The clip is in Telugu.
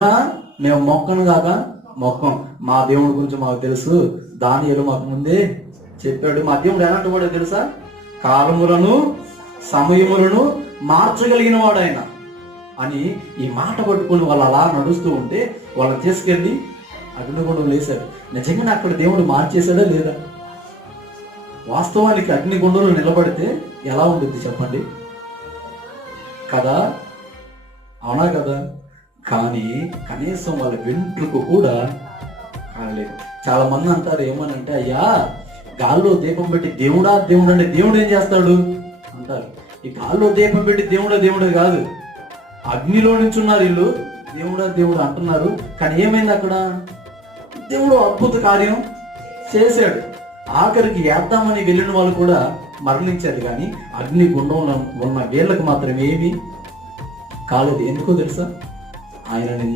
మేము మొక్కను కాక మొక్కం. మా దేవుడి గురించి మాకు తెలుసు, దానియేలు మాకు ముందే చెప్పాడు. మా దేవుడు ఎలాంటి వాడో తెలుసా? కాలములను సమయములను మార్చగలిగిన వాడు ఆయన అని ఈ మాట పట్టుకుని వాళ్ళు అలా నడుస్తూ ఉంటే వాళ్ళని తీసుకెళ్ళి అగ్నిగుండం లేశాడు. నిజంగానే అక్కడ దేవుడు మార్చేశాడా లేదా? వాస్తవానికి అగ్నిగుండంలో నిలబడితే ఎలా ఉంటుంది చెప్పండి కదా? అవునా కదా? కానీ కనీసం వాళ్ళ వెంట్రుకు కూడా కాలేదు. చాలా మంది అంటారు ఏమనంటే, అయ్యా గాల్లో దీపం పెట్టి దేవుడా దేవుడు అంటే దేవుడు ఏం చేస్తాడు అంటారు. ఈ గాల్లో దీపం పెట్టి దేవుడే కాదు, అగ్నిలో నుంచి ఉన్నారు వీళ్ళు, దేవుడు అంటున్నారు. కానీ ఏమైంది అక్కడ? దేవుడు అద్భుత కార్యం చేశాడు. ఆఖరికి వేద్దామని వెళ్ళిన వాళ్ళు కూడా మరణించారు, కానీ అగ్ని గుండంలో ఉన్న వీళ్ళకి మాత్రం ఏమీ కాలేదు. ఎందుకో తెలుసా? ఆయన నిన్న